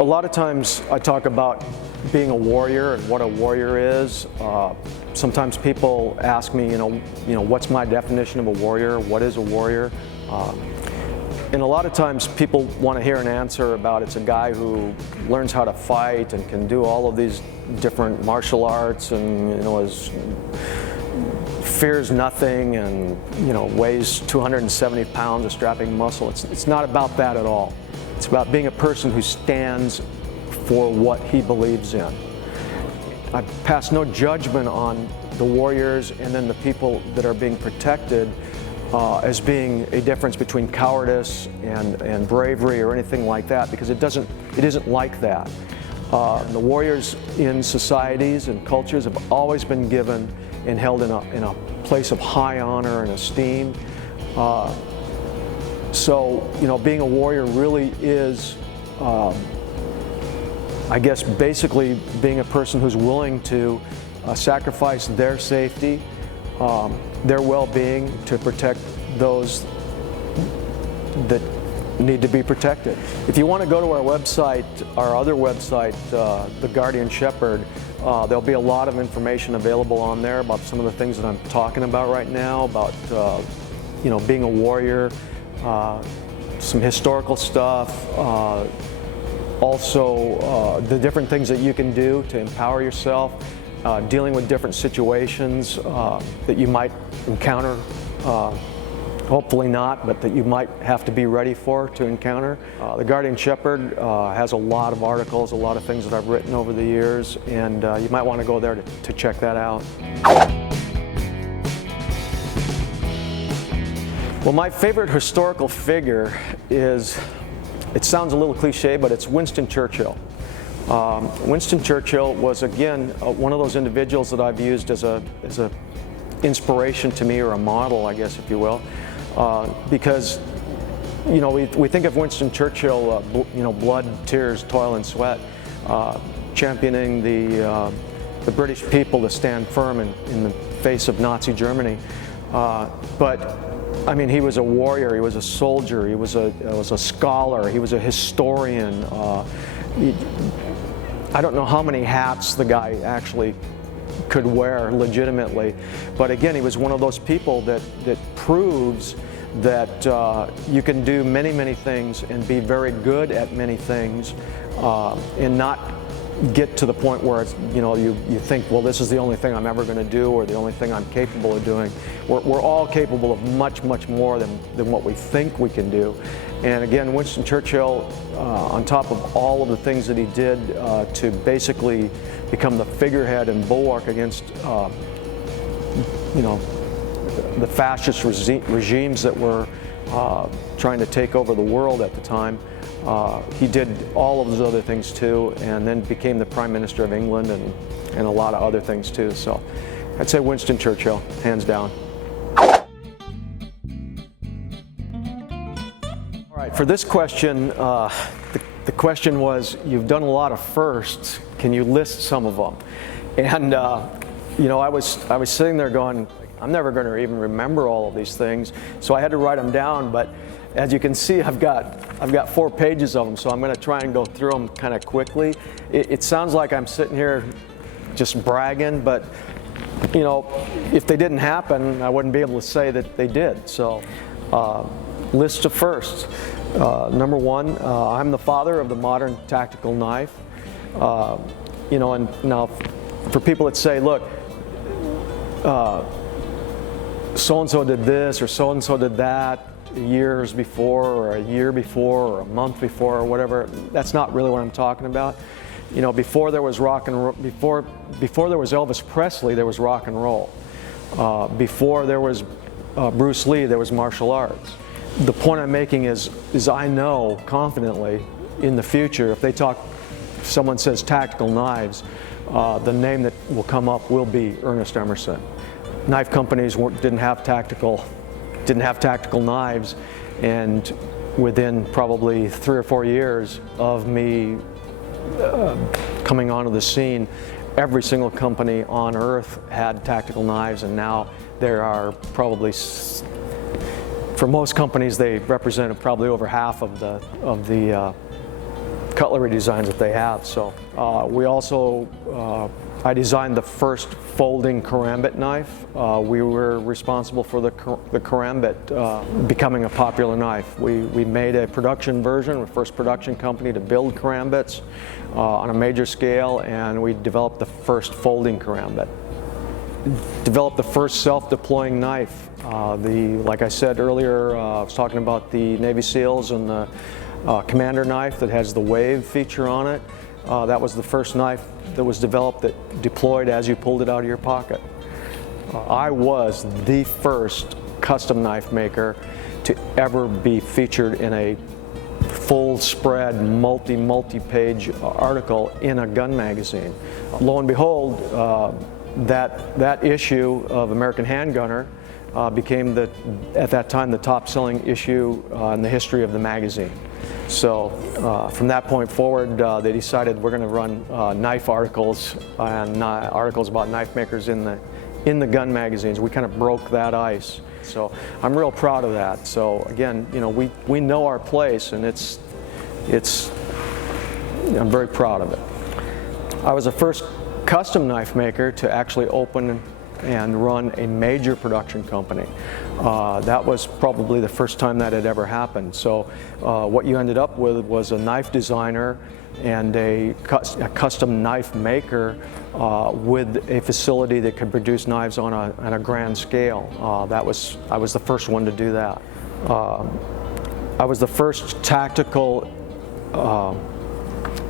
A lot of times I talk about being a warrior and what a warrior is. Sometimes people ask me, what's my definition of a warrior? What is a warrior? And a lot of times people want to hear an answer about it's a guy who learns how to fight and can do all of these different martial arts and fears nothing and weighs 270 pounds of strapping muscle. It's not about that at all. It's about being a person who stands for what he believes in. I pass no judgment on the warriors and then the people that are being protected as being a difference between cowardice and bravery or anything like that, because it isn't like that. The warriors in societies and cultures have always been given and held in a place of high honor and esteem. So, being a warrior really is, I guess, basically being a person who's willing to sacrifice their safety, their well-being to protect those that need to be protected. If you want to go to our website, our other website, The Guardian Shepherd, there'll be a lot of information available on there about some of the things that I'm talking about right now, about being a warrior, some historical stuff, also the different things that you can do to empower yourself, dealing with different situations that you might encounter, hopefully not, but that you might have to be ready to encounter. The Guardian Shepherd has a lot of articles, a lot of things that I've written over the years, and you might want to go there to check that out. Well, my favorite historical figure is, it sounds a little cliche, but it's Winston Churchill. Winston Churchill was, again, one of those individuals that I've used as a inspiration to me, or a model, I guess, if you will, because we think of Winston Churchill, blood, tears, toil, and sweat, championing the British people to stand firm in the face of Nazi Germany, but I mean, he was a warrior, he was a soldier, he was a scholar, he was a historian. I don't know how many hats the guy actually could wear legitimately, but again, he was one of those people that proves that you can do many, many things and be very good at many things, and not get to the point where it's, you think, well, this is the only thing I'm ever going to do, or the only thing I'm capable of doing. We're all capable of much, much more than what we think we can do. And again, Winston Churchill, on top of all of the things that he did to basically become the figurehead and bulwark against, the fascist regimes that were trying to take over the world at the time. He did all of those other things too, and then became the Prime Minister of England and a lot of other things too. So I'd say Winston Churchill, hands down. All right, for this question, the question was, you've done a lot of firsts, can you list some of them? And I was sitting there going, I'm never going to even remember all of these things, so I had to write them down. But as you can see, I've got 4 pages of them, so I'm going to try and go through them kind of quickly. It sounds like I'm sitting here just bragging, but if they didn't happen, I wouldn't be able to say that they did. So, list of firsts. Number 1, I'm the father of the modern tactical knife. And now for people that say, look, so-and-so did this or so-and-so did that years before, or a year before, or a month before, or whatever, that's not really what I'm talking about. Before there was rock and roll, before there was Elvis Presley, there was rock and roll. Before there was Bruce Lee, there was martial arts. The point I'm making is I know confidently in the future, if someone says tactical knives, the name that will come up will be Ernest Emerson. Knife companies didn't have tactical knives, and within probably 3 or 4 years of me coming onto the scene, every single company on earth had tactical knives, and now there are probably, for most companies, they represent probably over half of the cutlery designs that they have. So we also, I designed the first folding karambit knife. We were responsible for the karambit becoming a popular knife. We made a production version, the first production company to build karambits on a major scale, and we developed the first folding karambit. Developed the first self-deploying knife. Like I said earlier, I was talking about the Navy SEALs and the commander knife that has the wave feature on it. That was the first knife that was developed that deployed as you pulled it out of your pocket. I was the first custom knife maker to ever be featured in a full spread, multi-page article in a gun magazine. Lo and behold, that issue of American Handgunner became, at that time, the top-selling issue in the history of the magazine. So from that point forward, they decided we're going to run knife articles and articles about knife makers in the gun magazines. We kind of broke that ice. So I'm real proud of that. So again, you know, we know our place, and I'm very proud of it. I was the first custom knife maker to actually open and run a major production company. That was probably the first time that had ever happened. So what you ended up with was a knife designer and a custom knife maker with a facility that could produce knives on a grand scale. I was the first one to do that. I was the first tactical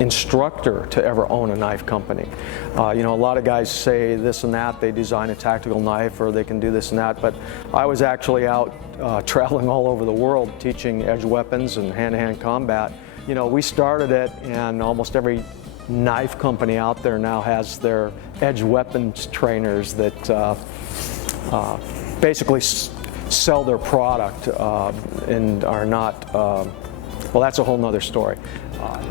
instructor to ever own a knife company. You know, a lot of guys say this and that, they design a tactical knife or they can do this and that, but I was actually out traveling all over the world teaching edge weapons and hand-to-hand combat. You know, we started it, and almost every knife company out there now has their edge weapons trainers that basically sell their product and are not, well, that's a whole nother story.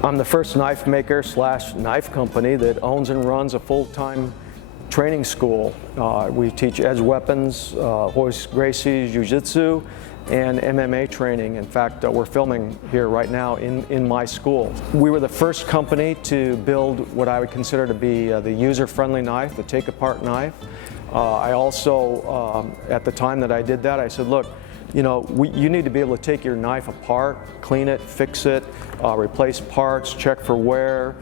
I'm the first knife maker / knife company that owns and runs a full-time training school. We teach edge weapons, Hoist Gracie, Jiu-Jitsu, and MMA training. In fact, we're filming here right now in my school. We were the first company to build what I would consider to be the user-friendly knife, the take-apart knife. I also, at the time that I did that, I said, look, you know, you need to be able to take your knife apart, clean it, fix it, replace parts, check for wear.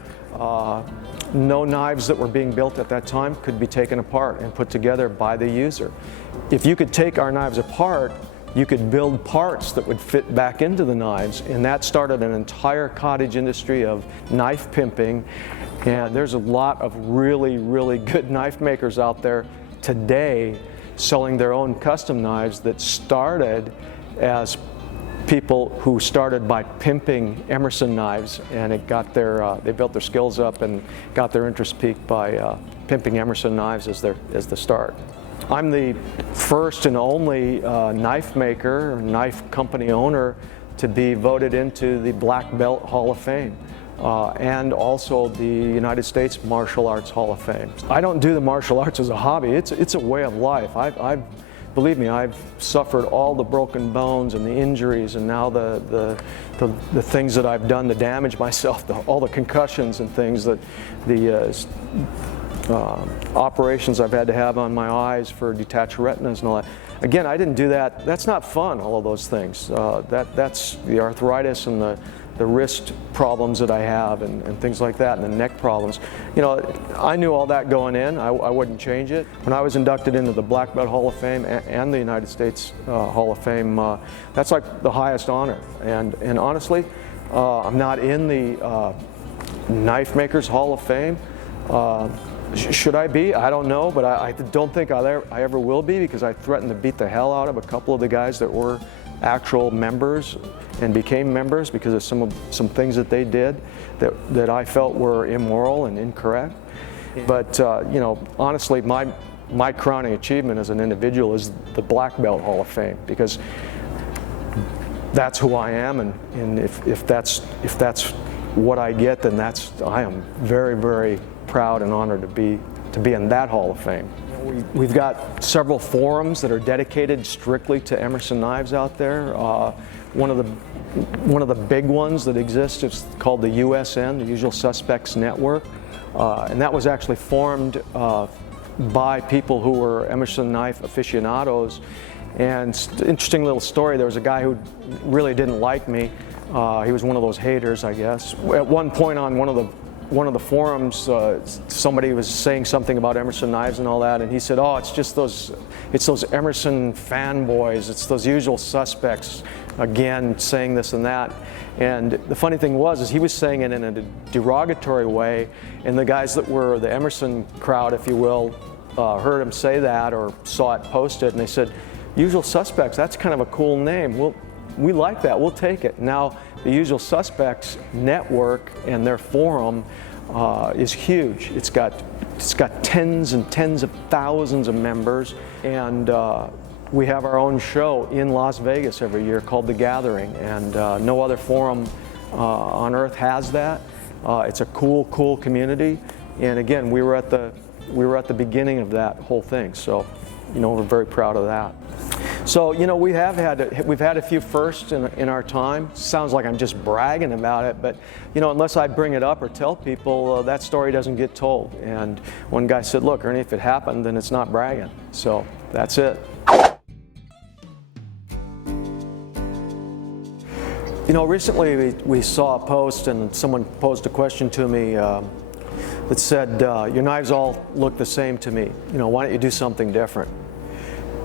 No knives that were being built at that time could be taken apart and put together by the user. If you could take our knives apart, you could build parts that would fit back into the knives, and that started an entire cottage industry of knife pimping. And there's a lot of really, really good knife makers out there today selling their own custom knives that started as people who started by pimping Emerson knives, and it got they built their skills up and got their interest piqued by pimping Emerson knives as the start. I'm the first and only knife maker, knife company owner to be voted into the Black Belt Hall of Fame. And also the United States Martial Arts Hall of Fame. I don't do the martial arts as a hobby, it's a way of life. Believe me, I've suffered all the broken bones and the injuries, and now the things that I've done to damage myself, all the concussions and things, that the operations I've had to have on my eyes for detached retinas and all that. Again, I didn't do that. That's not fun, all of those things. That's the arthritis and the wrist problems that I have and things like that, and the neck problems. You know, I knew all that going in. I wouldn't change it. When I was inducted into the Black Belt Hall of Fame and the United States Hall of Fame, that's like the highest honor. And honestly, I'm not in the Knife Makers Hall of Fame. Should I be? I don't know, but I don't think I ever will be, because I threatened to beat the hell out of a couple of the guys that were actual members and became members because of some things that they did that I felt were immoral and incorrect. But you know, honestly, my crowning achievement as an individual is the Black Belt Hall of Fame, because that's who I am, and if that's what I get, then I am very, very proud and honored to be in that Hall of Fame. We've got several forums that are dedicated strictly to Emerson knives out there. One of the big ones that exists is called the USN, the Usual Suspects Network, and that was actually formed by people who were Emerson knife aficionados. And interesting little story, there was a guy who really didn't like me. He was one of those haters, I guess. At one point on one of the forums, somebody was saying something about Emerson knives and all that, and he said, "Oh, it's those Emerson fanboys, it's those Usual Suspects, again, saying this and that." And the funny thing was, he was saying it in a derogatory way, and the guys that were the Emerson crowd, if you will, heard him say that or saw it posted, and they said, "Usual Suspects, that's kind of a cool name. We like that, we'll take it." Now, the Usual Suspects network and their forum is huge. It's got tens and tens of thousands of members, and we have our own show in Las Vegas every year called The Gathering, and no other forum on earth has that. It's a cool community, and again, we were at the beginning of that whole thing, so we're very proud of that. So we've had a few firsts in our time. Sounds like I'm just bragging about it, but unless I bring it up or tell people, that story doesn't get told. And one guy said, "Look, Ernie, if it happened, then it's not bragging." So that's it. Recently we saw a post, and someone posed a question to me that said, "Your knives all look the same to me. Why don't you do something different?"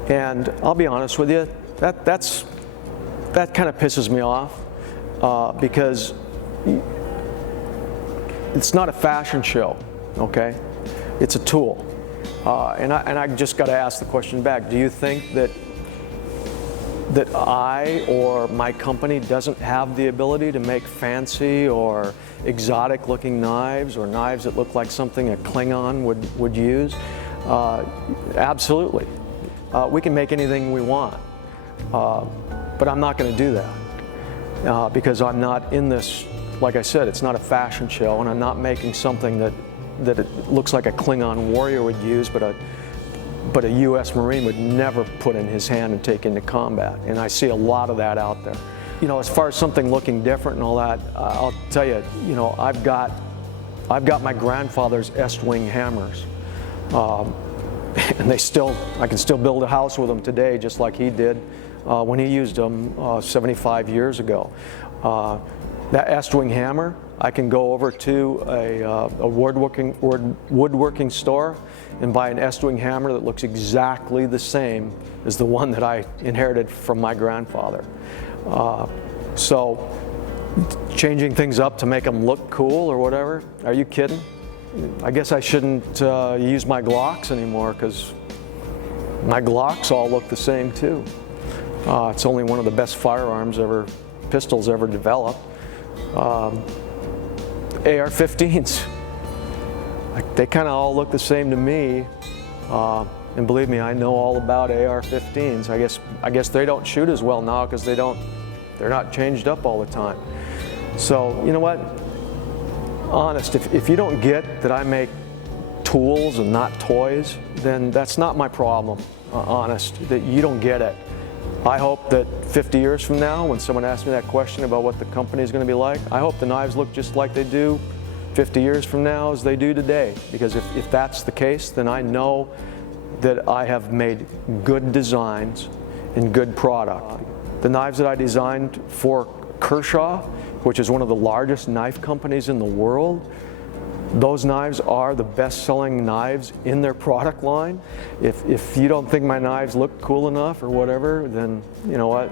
And I'll be honest with you, that kind of pisses me off because it's not a fashion show, okay? It's a tool, and I just got to ask the question back: do you think that I or my company doesn't have the ability to make fancy or exotic-looking knives, or knives that look like something a Klingon would use? Absolutely. We can make anything we want, but I'm not going to do that because I'm not in this. Like I said, it's not a fashion show, and I'm not making something that it looks like a Klingon warrior would use, but a U.S. Marine would never put in his hand and take into combat. And I see a lot of that out there. As far as something looking different and all that, I'll tell you, I've got my grandfather's Est-wing hammers. And I can still build a house with them today, just like he did when he used them 75 years ago. That Est-wing hammer, I can go over to a woodworking store and buy an Est-wing hammer that looks exactly the same as the one that I inherited from my grandfather. So changing things up to make them look cool or whatever, are you kidding? I guess I shouldn't use my Glocks anymore, because my Glocks all look the same too. It's only one of the best pistols ever developed. AR-15s, they kind of all look the same to me. And believe me, I know all about AR-15s. I guess they don't shoot as well now because they're not changed up all the time. So you know what? Honest, if you don't get that I make tools and not toys, then that's not my problem. Honest, that you don't get it. I hope that 50 years from now, when someone asks me that question about what the company is going to be like, I hope the knives look just like they do 50 years from now as they do today. Because if that's the case, then I know that I have made good designs and good product. The knives that I designed for Kershaw, which is one of the largest knife companies in the world, those knives are the best-selling knives in their product line. If you don't think my knives look cool enough or whatever, then you know what?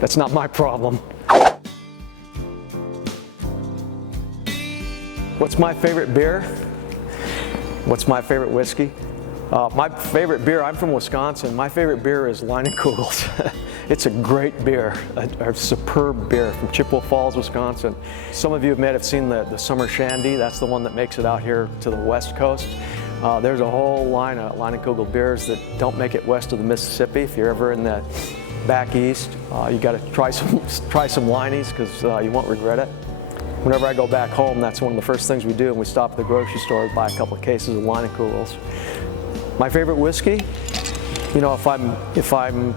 That's not my problem. What's my favorite beer? What's my favorite whiskey? My favorite beer, I'm from Wisconsin, my favorite beer is Leinenkugel's. It's a great beer, a superb beer from Chippewa Falls, Wisconsin. Some of you may have seen the Summer Shandy. That's the one that makes it out here to the West Coast. There's a whole line of Leinenkugel beers that don't make it west of the Mississippi. If you're ever in the back east, you got to try some Leinies, because you won't regret it. whenever I go back home, that's one of the first things we do, and we stop at the grocery store and buy a couple of cases of Leinenkugels. My favorite whiskey, you know, if I'm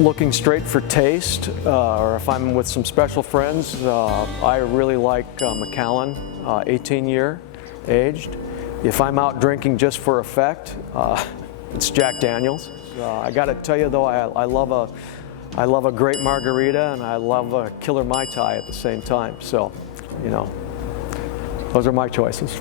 looking straight for taste, or if I'm with some special friends, I really like Macallan, 18-year aged. If I'm out drinking just for effect, it's Jack Daniels. I got to tell you though, I love a great margarita, and I love a killer Mai Tai at the same time. So, you know, those are my choices.